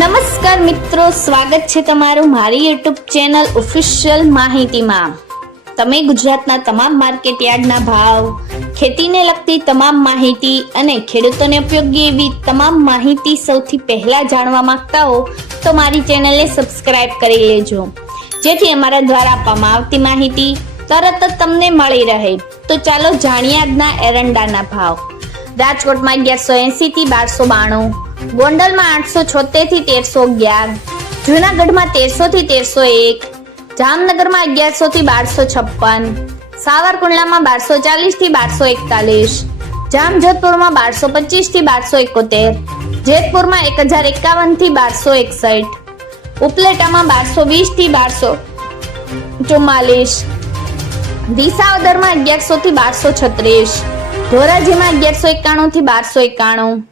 નમસ્કાર મિત્રો, સ્વાગત છે તમારું મારી યુટ્યુબ ચેનલ ઓફિશિયલ માહિતીમાં। તમે ગુજરાતના તમામ માર્કેટ યાર્ડના ભાવ, ખેતીને લગતી તમામ માહિતી અને ખેડૂતોને ઉપયોગી એવી તમામ માહિતી સૌથી પહેલા જાણવા માંગતા હો તો મારી ચેનલને સબસ્ક્રાઇબ કરી લેજો, જેથી અમારા દ્વારા આપવામાં આવતી માહિતી તરત જ તમને મળી રહે। તો ચાલો જાણીએ આજના એરંડાના ભાવ। રાજકોટમાં 1180 થી 1292, ગોંડલમાં 876 થી 1311, જૂનાગઢમાં 1300 થી 1301, જામનગરમાં 1100 થી 1256, સાવરકુંડલામાં 1240 થી 1241, જામજોધપુરમાં 1225 થી 1271, જેતપુરમાં 1051 થી 1261, ઉપલેટામાં 1220 થી 1244, વિસાવદરમાં 1100 થી 1236, ધોરાજીમાં 1191 થી 1291,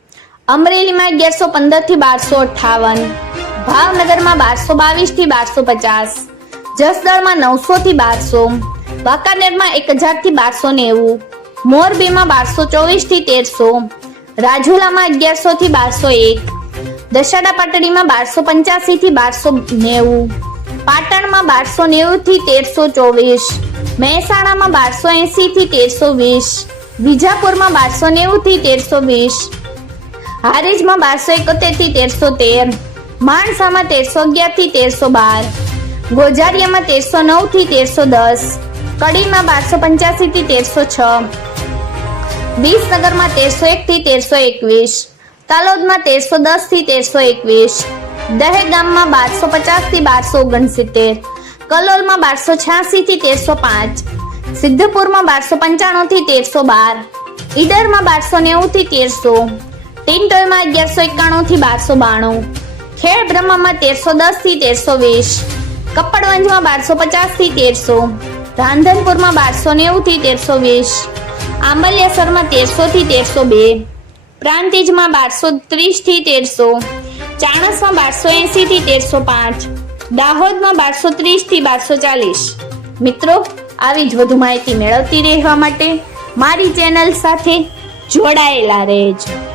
અમરેલીમાં 1115 થી 1258, ભાવનગરમાં 1222 થી 1250, જસદણમાં 900 થી 1200, વાંકાનેરમાં 1000 થી 1290, મોરબીમાં 1224 થી 1300, રાજુલામાં 1100 થી 1201, દશાડા પાટડીમાં 1285 થી 1290, પાટણમાં 1290 થી 1324, મહેસાણામાં 1280 થી 1320, વિજાપુરમાં 1290 થી 1320, હારીજમાં 1271 થી 1313, માણસામાં 1311 થી 1312, ગોજારિયામાં 1309 થી 1310, કડીમાં 1285 થી 1306, વિસનગરમાં 1301 થી 1321, તાલોદમાં 1310 થી 1321, દહેગામમાં 1250 થી 1269, કલોલમાં 1286 થી 1305, સિદ્ધપુરમાં 1295 થી 1312, ઈડરમાં 1290 થી 1300, ટિન્ટોયમાં 1191 થી 1292, ખેડ બ્રહ્મામાં 1310 થી 1320, કપડવંજમાં 1250 થી 1300, રાંધનપુરમાં 1290 થી 1320, આંબલિયાસરમાં 1300 થી 1302, પ્રાંતિજમાં 1230 થી 1300, ચાણસમાં 1280 થી 1305, દાહોદમાં 1230 થી 1240। મિત્રો, આવી જ વધુ માહિતી મેળવતી રહેવા માટે મારી ચેનલ સાથે જોડાયેલા રહેજો।